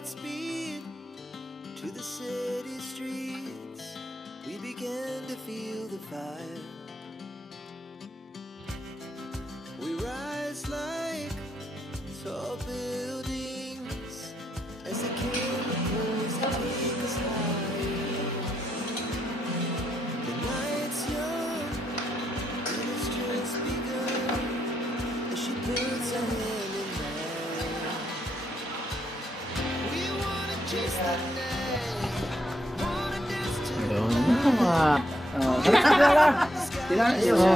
Godspeed to the city streets. We began to feel the fire. We rise like tall buildings as the chemicals that take us higher. The night's young and it's just begun as she puts her hand in mine. We wanna chase the night, wanna dance to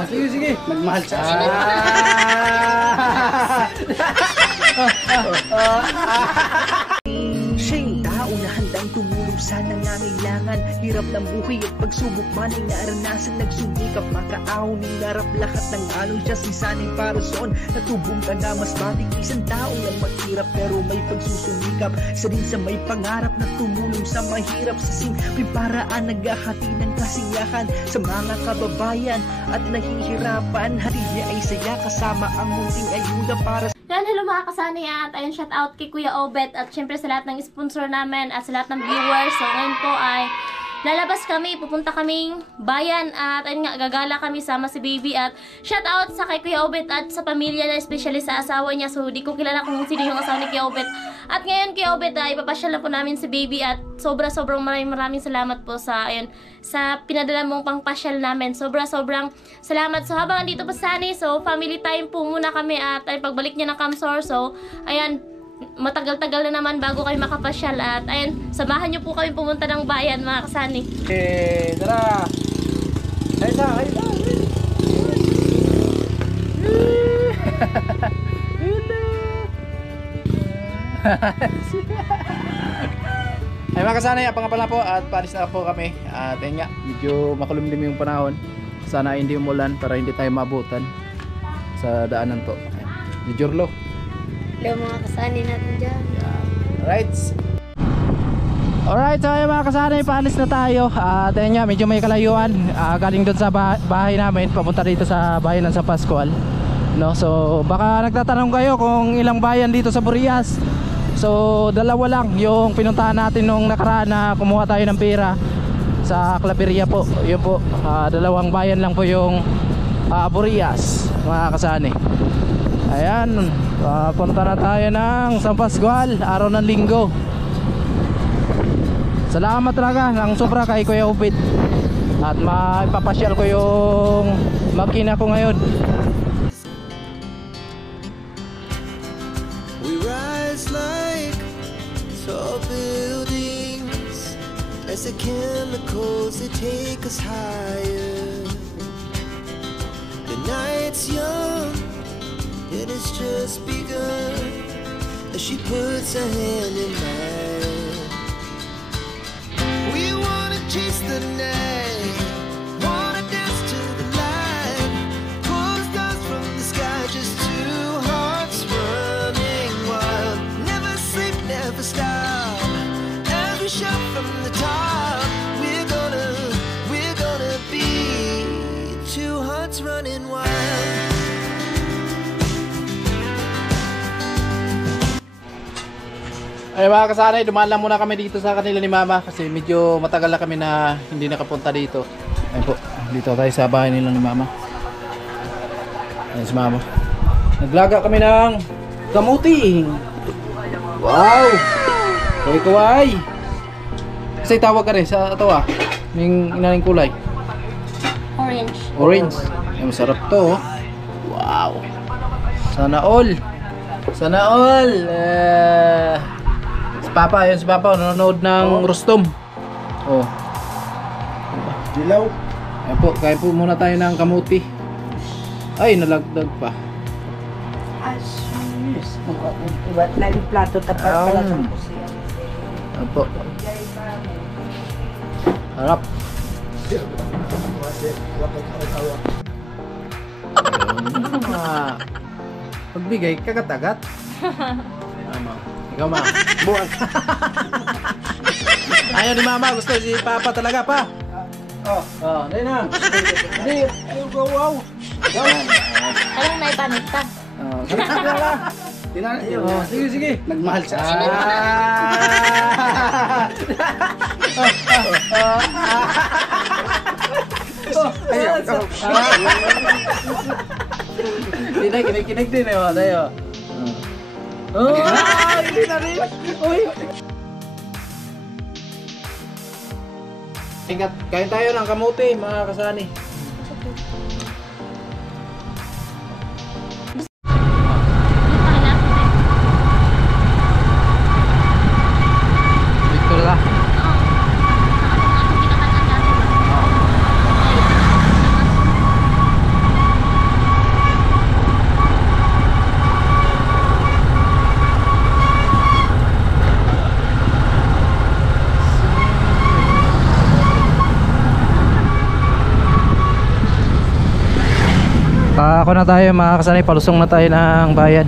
Sige, sige. Magmahal siya. Siya'y tao na handang tumulong sa nangangailangan. Hirap ng buhay at pagsubok man ay naranasan. Nagsumikap makaahon, ninarap lahat ng alon. Siya sisanay para soon, natubong ka na mas batik. Isang tao lang maghirap pero may pagsusumikap. Isa rin sa may pangarap na tumulong sa mahirap. Sa simpleng paraan naghahati ng kasiyahan sa mga kababayan at nahihirapan. Hati niya ay saya kasama ang munting ayuda para Yan, hello mga kasani at ayun, shout out kay Kuya Obet at syempre sa lahat ng sponsor namin at sa lahat ng viewers. So ngayon po ay lalabas kami, pupunta kaming bayan at ayun nga, gagala kami sama si baby at shout out sa kay Kuya Obet at sa pamilya na, especially sa asawa niya. So di ko kilala kung sino yung asawa ni Kuya Obet. At ngayon Kuya Obet ay ipapasyal na po namin si baby at sobrang maraming salamat po sa ayun, sa pinadala mong pangpasyal namin. Sobrang salamat. So habang andito pa Sani, so family time po muna kami at ay pagbalik niya ng Kamsor. So ayan, matagal-tagal na naman bago kayo makapasyal at ayan, samahan niyo po kami pumunta ng bayan mga kasani. Tara. Ayun. Ay mga kasanay, apang pala po at palis na po kami. At ayun nga, medyo makulimlim yung panahon. Sana hindi umulan para hindi tayo maabutan sa daanan po. Medyo low. Hello mga kasani natin dyan. Alright, so ayun mga kasanay, paalis na tayo. At ayun nga, medyo may kalayuan. Galing doon sa bahay namin, papunta dito sa bayan ng San Pascual. No, so baka nagtatanong kayo kung ilang bayan dito sa Burias. So dalawa lang yung pinuntahan natin nung nakaraan na kumuha tayo ng pera sa Claveria po. Yun po, dalawang bayan lang po yung Burias mga kasani. Ayan, punta na tayo ng San Pascual, araw ng Linggo. Salamat talaga ng sobra kay Kuya Obet at maipapasyal ko yung makina ko ngayon. We rise like tall buildings as the chemicals that take us higher. The night's young, it has just begun as she puts her hand in mine. We wanna chase the night, wanna dance to the light, pull the stars from the sky, just two hearts running wild. Never sleep, never stop, as we shout from the top. We're gonna be two hearts running wild. Ay mga kasanay, dumaan lang muna kami dito sa kanila ni Mama kasi medyo matagal na kami na hindi nakapunta dito. Ayun po, dito tayo sa bahay nila ni Mama. Ayun si Mama. Naglaga kami ng kamuti. Wow! Kuway-kuway! Kasi tawag ka rin sa ito Yung inaling kulay. Orange. Orange. Ay, masarap to. Wow! Sana all! Sana all! Papa, yun si Papa, nanonood ng Rustom. Oh. Dilaw. Ayan po, kain po muna tayo ng kamuti. Ay, nalagdag pa. Asis. Iba't na yung plato tapat pala sa pusiya. Ayan po. Harap. Pagbigay, kagat-agat. Ikaw, Ma. Buwan. Ayaw ni Mama, gusto si Papa talaga pa. Oh, dahil na. Hindi, ayaw ko, wow. Alam na ipanita. Sarap talaga. Sige, sige. Nagmahal sa Kinig din eh, tayo. Hindi na rin. Uy. Ingat, kain tayo ng kamote, mga kasani. Dito na. Ako na tayo mga kasanay, palusong na tayo ng bayan.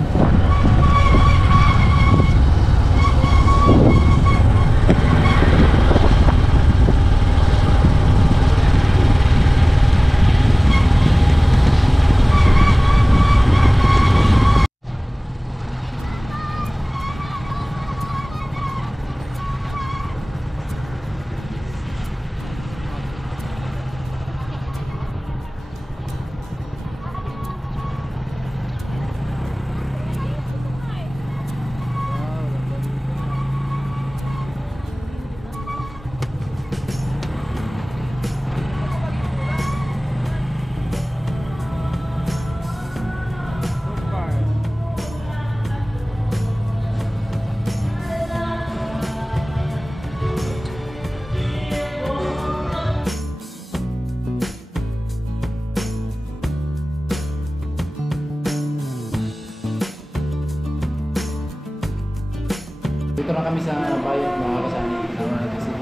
Dito na kami sa bayan mga kasani. Kasama natin si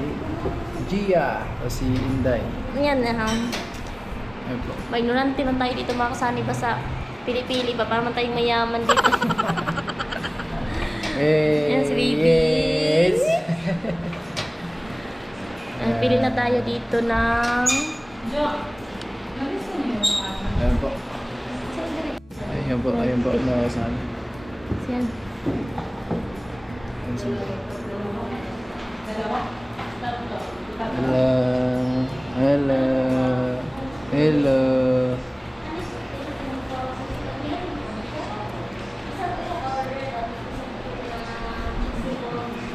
Gia o si Inday. Yan, Ayun po. ignorante man tayo dito mga kasani ba sa pili-pili ba para man tayong mayaman dito. Yan si baby. Yes. Pili na tayo dito ng... Ayun po. Ayun po mga kasani. Yan. Hello.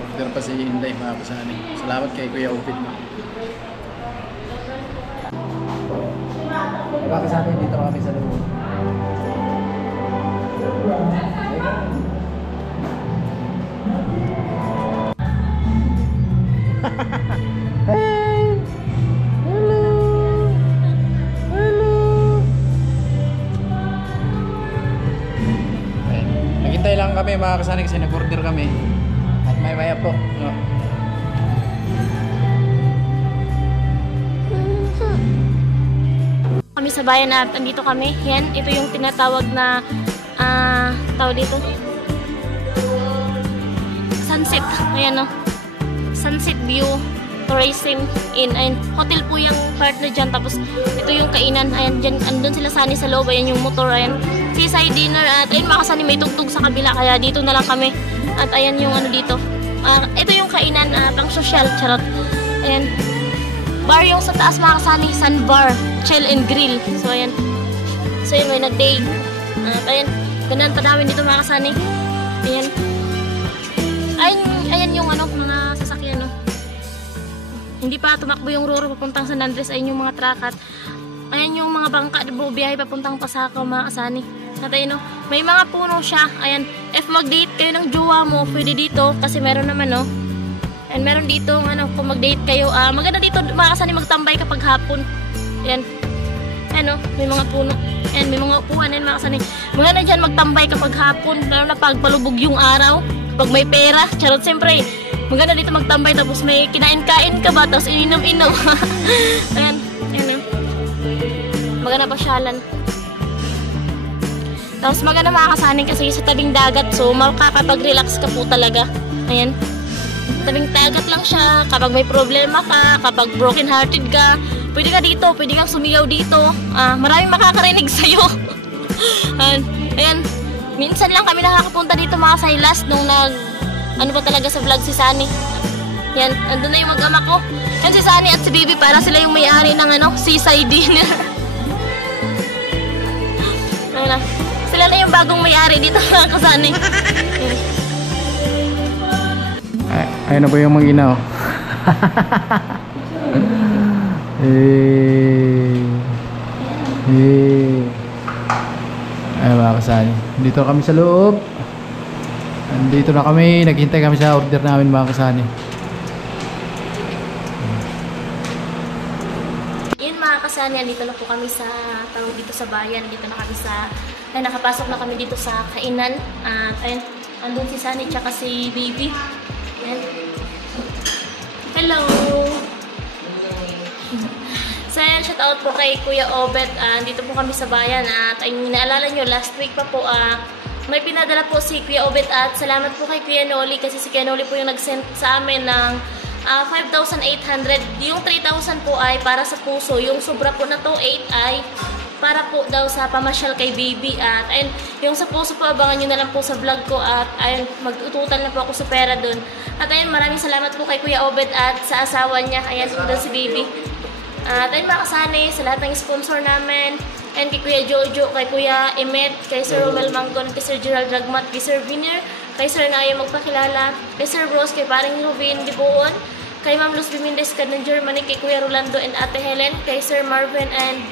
Order pa si Inday mga kasani. Salamat kay Kuya Upit mo. Mga kasani, dito kami sa loob. Hey! Hello! Hello! Ayan. Naghintay lang kami mga kasani kasi nag-order kami. At may maya po. No? Kami sa bayan na andito kami. Yan, ito yung tinatawag na tawag dito. Sunset. Ayan o. Sunset View Tourism Inn. Ayan, hotel po yung partner dyan. Tapos ito yung kainan. Ayan, dyan, andun sila sani sa loob. Ayan yung motor. Ayan, seaside dinner. At ayun makasani may tugtog sa kabila. Kaya dito na lang kami. At ayan yung ano dito. Ito yung kainan pang social. Charot. Ayan. Bar yung sa taas mga kasani. Sun Bar. Chill and Grill. So ayan. So yun, may nag-day. At ayan. Ganun tanawin dito mga kasani. Ayan. Ayan yung ano, mga sasakyan, no? Hindi pa tumakbo yung Roro papuntang San Andres. Ayan yung mga truck at ayan yung mga bangka na bubiyahe papuntang Pasakaw mga kasani. At ayan, no? May mga puno siya. Ayan, if mag-date kayo ng jowa mo, pwede dito kasi meron naman, no? And meron dito, ano, kung mag-date kayo, maganda dito mga kasani magtambay kapag hapon. Ayan. Ayan, no? May mga puno. Ayan, may mga upuan. Ayan mga kasani. Maganda dyan magtambay kapag hapon. Lalo na pag palubog yung araw. Pag may pera, charot, siyempre maganda dito magtambay tapos may kinain-kain ka ba tapos ininom-inom. Ayan, ayan, maganda pasyalan. Tapos maganda makakasanin kasi sa tabing dagat, so makakapag-relax ka po talaga. Ayan, tabing dagat lang siya. Kapag may problema ka, kapag broken hearted ka, pwede ka dito, pwede kang sumigaw dito. Maraming makakarinig sa'yo. Ayan, Minsan lang kami nakakapunta dito mga kasani, last nung ano ba talaga sa vlog si Sunny. Yan, andun na yung mag-ama ko. Yan si Sunny at si Bibi, para sila yung may-ari ng seaside dinner. Ano, sila na yung bagong may-ari dito mga kasani. Ayun na po yung mag-ina, oh. Ay mga kasani, dito kami sa loob. Nandito na kami, naghintay kami sa order namin mga kasani. Yun mga kasani, dito na po kami sa tawag dito sa bayan. Dito na kami nakapasok na kami dito sa kainan. At ayun, andun si Sunny tsaka si Baby. Ayan. Hello! So ayan, shout out po kay Kuya Obet. Dito po kami sa bayan. At ayun, naalala nyo, last week pa po, may pinadala po si Kuya Obet. At salamat po kay Kuya Noli, kasi si Kuya Noli po yung nag-send sa amin ng 5,800. Yung 3,000 po ay para sa puso. Yung sobra po na to, 8 ay para po daw sa pamasyal kay Baby. At ayun, yung sa puso po, abangan nyo na lang po sa vlog ko. At ayun, mag-ututan na po ako sa pera dun. At ayun, maraming salamat po kay Kuya Obet at sa asawa niya. Ayan po daw si Baby. At ayun mga kasani, sa lahat ng sponsor namin, and kay Kuya Jojo, kay Kuya Emet, kay Sir Romel Manggon, kay Sir Gerald Ragmat, kay Sir Viner, kay Sir Naya Magpakilala, kay Sir Bros, kay Paring Rubin Dibuon, kay Ma'am Luz Bimindes ng Germany, kay Kuya Rolando and Ate Helen, kay Sir Marvin and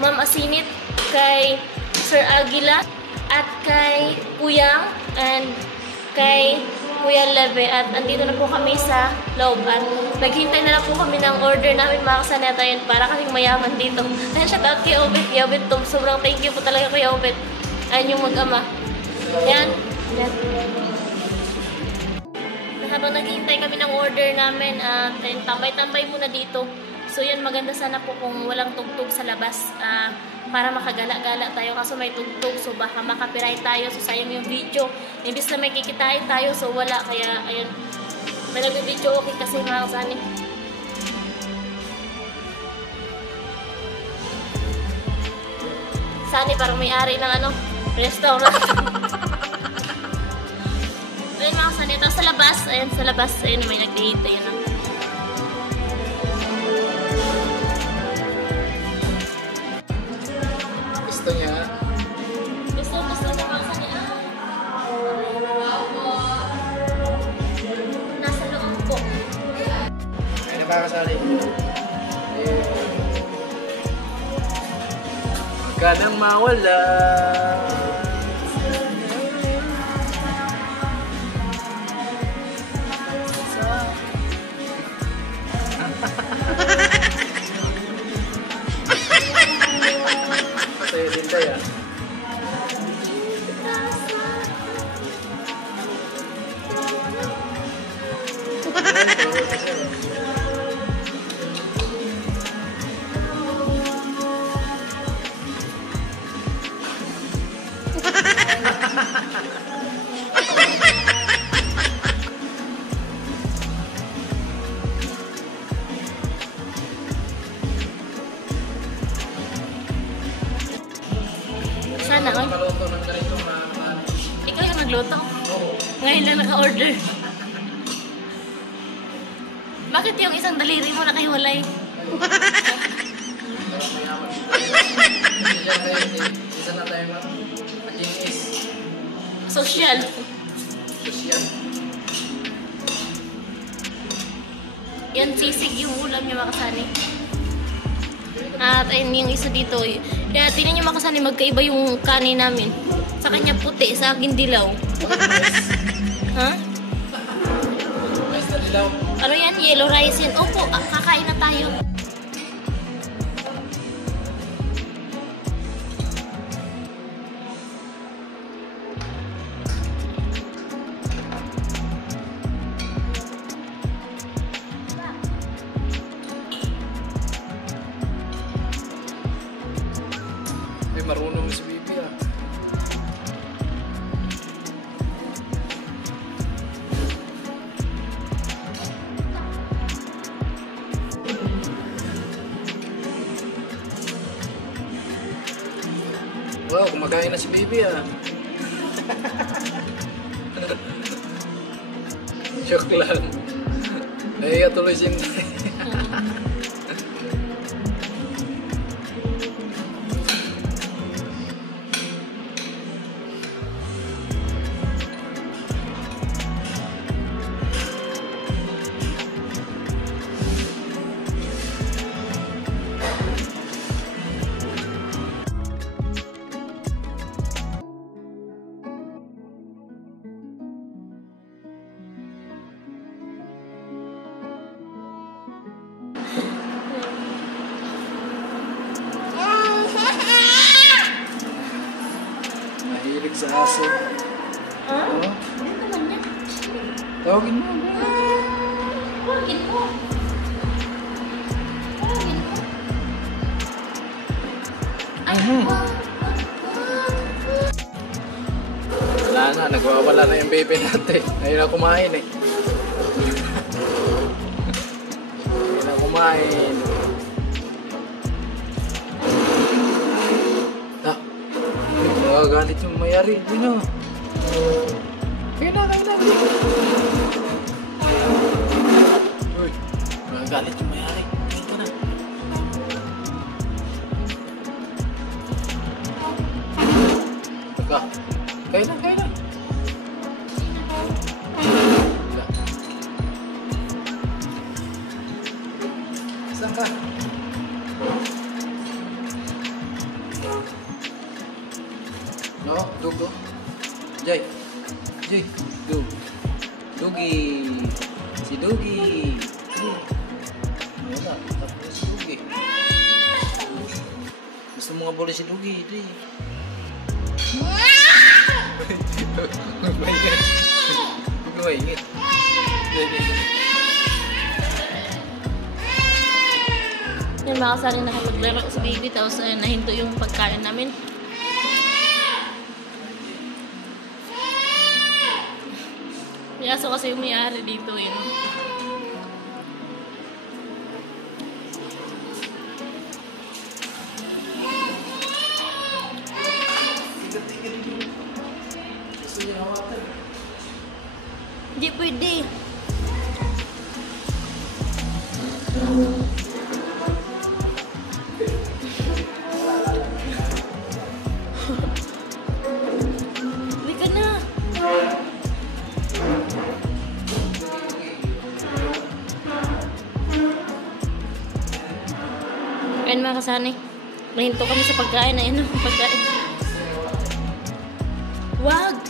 Ma'am Asinit, kay Sir Aguila, at kay Kuyang, and kay Kuya Leve. At andito na po kami sa loob at naghintay na lang po kami ng order namin mga kasaneta yun para kaming mayaman dito. Kaya shout out kay Obet, kay Obet Tom. Sobrang thank you po talaga kay Obet. Ayun yung mag-ama. Yan. Yan. Habang naghihintay kami ng order namin at tambay-tambay muna dito. So yan, maganda sana po kung walang tugtog sa labas para makagala-gala tayo, kaso may tugtog, so baka makapiright tayo, so sayang yung video. Imbis na may kikitain tayo, so wala, kaya ayun, may nag-video okay kasi mga kasani. Sani parang may-ari ng restaurant. Ayun mga kasani, ito sa labas, ayun sa labas, ayun may nag-date, ayun Gusto niya. Gusto niya mga kasani. Nasa loob po. Ay nakakasali. Ganang mawala. Patay din tayo. Sana, oy. Ikaw yung nagluto? Ngayon lang naka-order. Bakit yung isang daliri mo nakahiwalay? Isa na tayo makinis. Social. Yan, sisig yung ulam niya mga kasani. At ayun yung isa dito. Kaya tingnan niyo mga kasani, magkaiba yung kanin namin. Sa kanya puti, sa akin dilaw. Ha? Ano yan? Yellow rice yan. Opo, kakain na tayo. Ay, marunong si Bibi ah. Wow, kumakain na si Bibi ah. Joke lang. Nahiya tuloy si Inday. Mahilig sa aso. Oo. Ano naman niya? Tawagin mo. Tawagin mo. Tawagin mo. Ay, Wala na, nagwawala na yung baby natin. Ayun na kumain eh. Ayun na kumain. Ah, magagalit yung mayari. Ayun na. Ayun na. Uy, magagalit yung mayari. Ito na. Teka. Kaya na. Saan ka? No, Dugo. Jay, Dug. Dugi. Si Dugi. Wala, tapos si Dugi. Gusto mo nga buli si Dugi, di. Huwag Yan mga kasari, nakapaglaro sa baby, tapos nahinto yung pagkain namin. May aso kasi yung may-ari dito yun. Hindi pwede. Hindi ka na. Ayan mga kasanay. Nahinto kami sa pagkain. Ayan ang pagkain. Wag!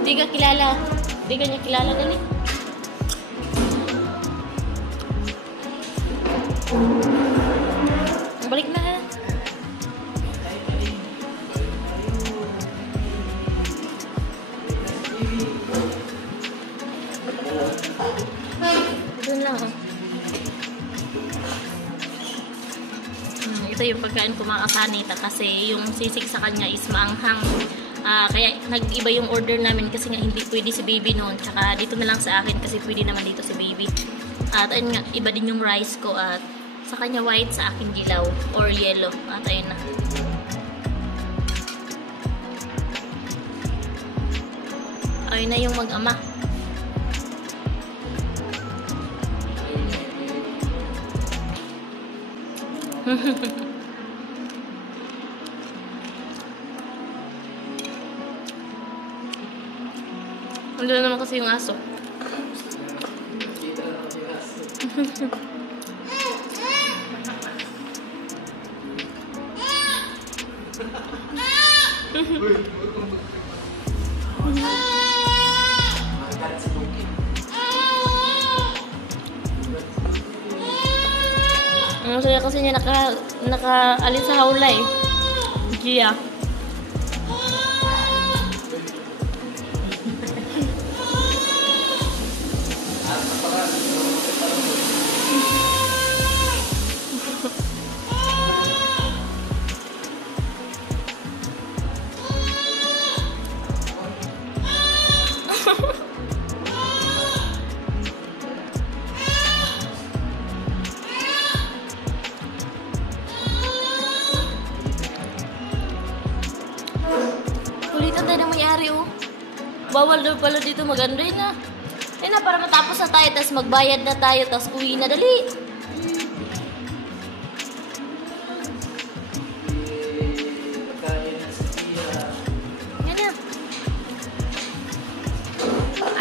Di ka kilala. Di ka niya kilala dali. Balik na ha. Doon lang oh. Ito yung pagkain ko mga kasanita kasi yung sisig sa kanya is maanghang. Kaya nag-iba yung order namin kasi nga hindi pwede si baby noon. Tsaka dito na lang sa akin kasi pwede naman dito si baby. At ayun nga, iba din yung rice ko at sa kanya white, sa akin dilaw or yellow. At ayun na. Ayun na yung mag-ama. Nandun naman kasi yung aso. Ang saya kasi niya naka-alin sa hawla eh. Gia. Bawal daw pala dito, maganda yun na. Yun na, para matapos na tayo, tapos magbayad na tayo, tapos uwi na, dali. Yan na.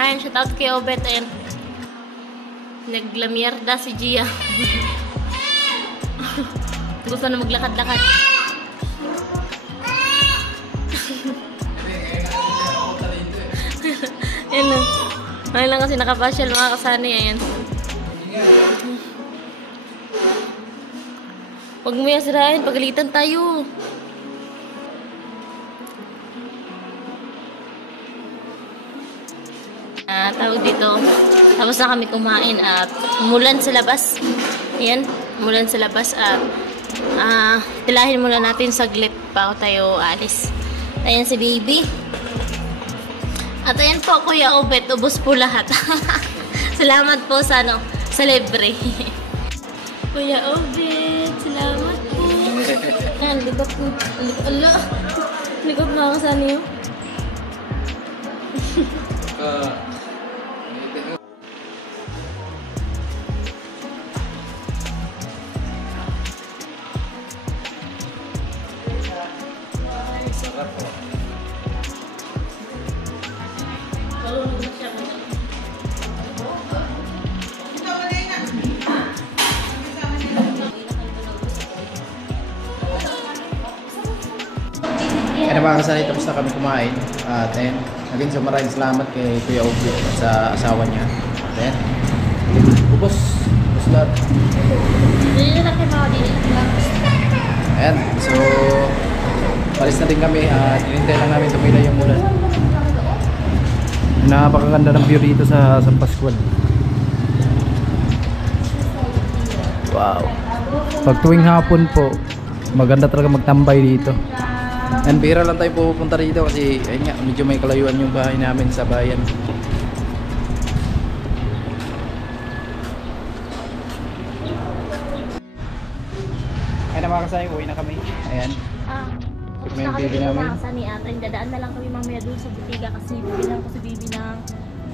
Ayan, shout out kay Obet, ayan. Naglamierda si Gia. Gusto na maglakad-lakad. Ayan lang. Ayan lang kasi nakapasyal mga kasani. Ayan. Huwag mo yan sirahin. Pagalitan tayo. Tawag dito. Tapos na kami kumain at umulan sa labas. Ayan. Umulan sa labas at tilahin muna natin saglit pa tayo alis. Ayan si baby. At ayan po, Kuya Obet, ubos po lahat. Salamat po sa sa libre. Kuya Obet, salamat po. Ayan, ligap po. Ligap na ako sa niyo. Kaya mga kasali, tapos na kami kumain. At ayun, again, so maraming salamat kay Kuya Obet at sa asawa niya. At ayun, ubos lahat. Ayan, so palis na din kami at hinintay lang namin tumila yung ulan. Napakaganda ng view dito sa Pascual. Wow. Pag tuwing hapon po, maganda talaga magtambay dito. And bihira lang tayo pupunta dito kasi ayun nga, medyo may kalayuan yung bahay namin sa bayan. Ayun na mga kasay, uwi na kami. Ayan. Tapos na kami dito mga kasani at dadaan na lang kami mamaya dun sa butiga kasi bibilang ko si baby ng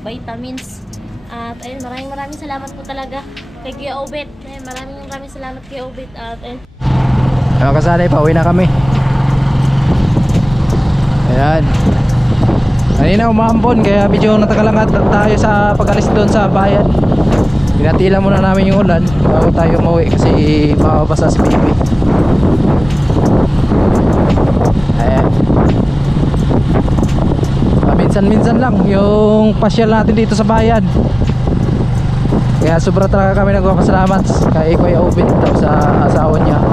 vitamins. At ayun, maraming salamat po talaga kay Kuya Obet. Ayun, maraming salamat kay Obet. At ayun. Mga kasali, pauwi na kami. Ayan. Kanina umambon kaya medyo natagalan tayo sa pag-alis doon sa bayan. Pinatila muna namin yung ulan bago tayo umuwi kasi mababasa si baby. Ayan. Minsan-minsan lang yung pasyal natin dito sa bayan. Kaya sobra talaga kami nagpapasalamat kay Kuya Obet at sa asawa niya.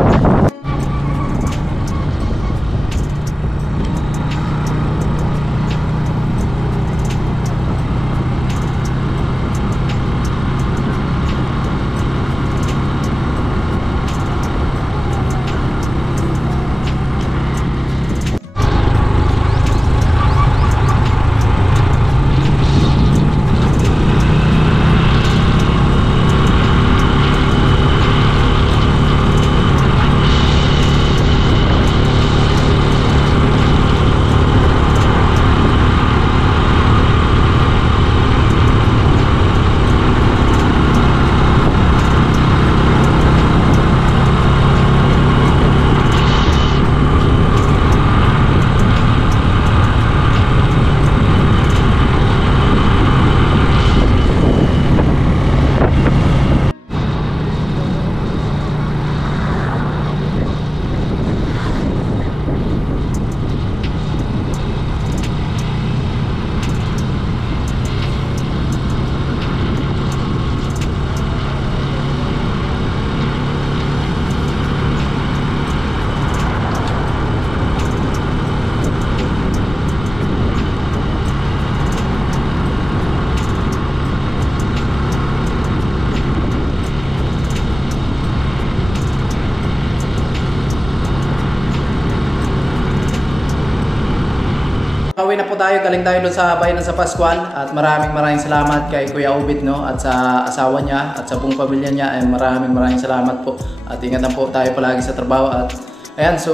Pauwi na po tayo, galing tayo doon sa bayan ng sa Pascual at maraming salamat kay Kuya Obet at sa asawa niya at sa buong pamilya niya ay maraming salamat po at ingat na po tayo palagi sa trabaho at ayan, so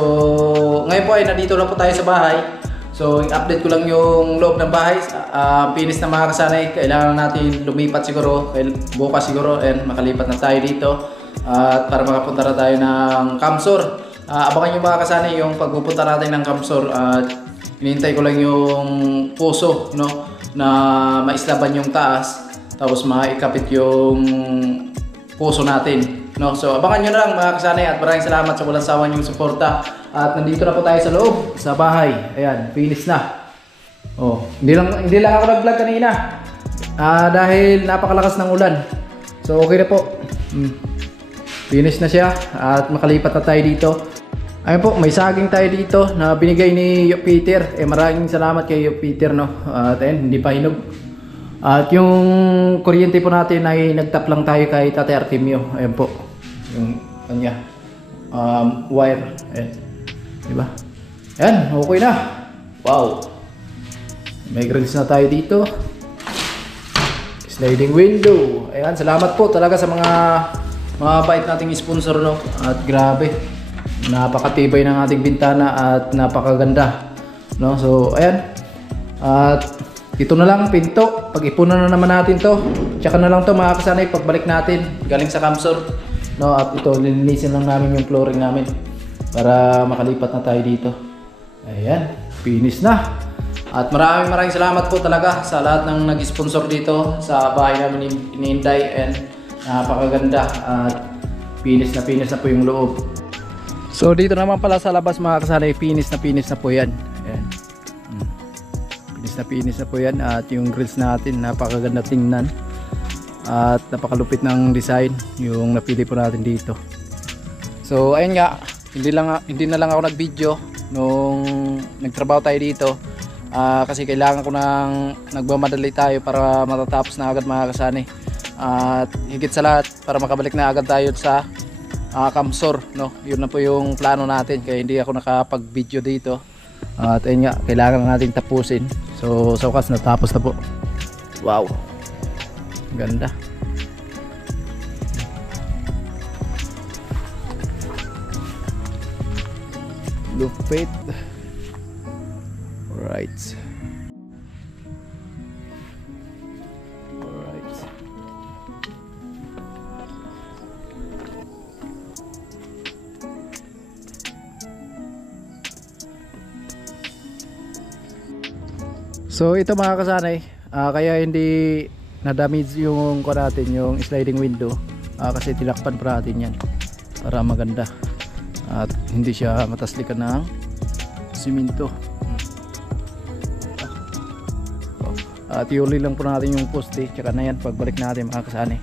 ngayon po ay nandito na po tayo sa bahay. So i-update ko lang yung loob ng bahay. Finish na mga kasanay. Kailangan natin lumipat siguro bukas siguro and makalipat na tayo dito at para makapunta na tayo ng Kamsur. Abangan nyo mga kasanay yung pagpupunta natin ng Kamsur at hinihintay ko lang yung puso, no, na maislaban yung taas tapos maikapit yung puso natin, no. So abangan nyo na lang mga kasanay at maraming salamat sa walang sawa yung suporta. At nandito na po tayo sa loob, sa bahay. Ayan, finish na. Oh, hindi lang ako nag-vlog kanina. Dahil napakalakas ng ulan. So okay na po. Finish na siya at makalipat na tayo dito. Ayun po, may saging tayo dito na binigay ni Peter. Maraming salamat kay Peter, no. At ayun, hindi pa hinog. At yung kuryente po natin ay nagtap lang tayo kay Tate Artemio. Ayun po. Yung kanya wire. Ayan. Diba? Ayan, okay na. Wow. May grills na tayo dito. Sliding window. Ayan, salamat po talaga sa mga bait nating sponsor, no. At grabe, napakatibay ng ating bintana at napakaganda, no. So ayan. At ito na lang pinto. Pag-ipunan na naman natin to. Tsaka na lang to mga kasanay pagbalik natin galing sa Kamsur, no. At ito, lilinisin lang namin yung flooring namin para makalipat na tayo dito. Ayan, finish na. At maraming salamat po talaga sa lahat ng nag-sponsor dito sa bahay namin ni Inday and napakaganda at finish na po yung loob. So dito naman pala sa labas mga kasanay, finish na po yan. Ayan. Finish na po yan at yung grills natin napakaganda tingnan at napakalupit ng design yung napili po natin dito. So ayun nga, hindi na lang ako nag-video nung nagtrabaho tayo dito kasi kailangan ko nang nagmamadali tayo para matatapos na agad mga kasanay. At higit sa lahat para makabalik na agad tayo sa Kamsur, no. Yun na po yung plano natin kaya hindi ako nakapag-video dito. At ayun nga, kailangan natin tapusin. So sa wakas natapos na po. Wow, ganda. Lupit. Alright. So ito mga kasanay, kaya hindi na-damage yung natin, yung sliding window, kasi tilakpan pa natin yan para maganda at hindi siya mataslikan ng simento. At iuli lang po natin yung poste, tsaka na yan pagbalik natin mga kasanay.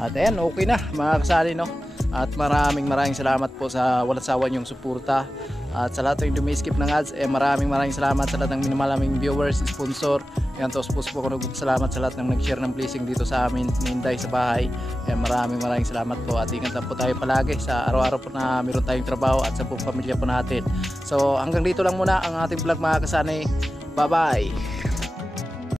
At ayan, okay na mga kasanay, no. At maraming salamat po sa walang sawa yung suporta. At sa lahat ng dumi-skip ng ads, maraming salamat sa lahat ng minamalaming viewers, sponsor. Ayan, tapos po ako nagpapasalamat sa lahat ng nag-share ng blessing dito sa amin ni Inday sa bahay. Maraming salamat po at ingat lang po tayo palagi sa araw-araw po na meron tayong trabaho at sa pamilya po natin. So hanggang dito lang muna ang ating vlog mga kasanay. Bye bye!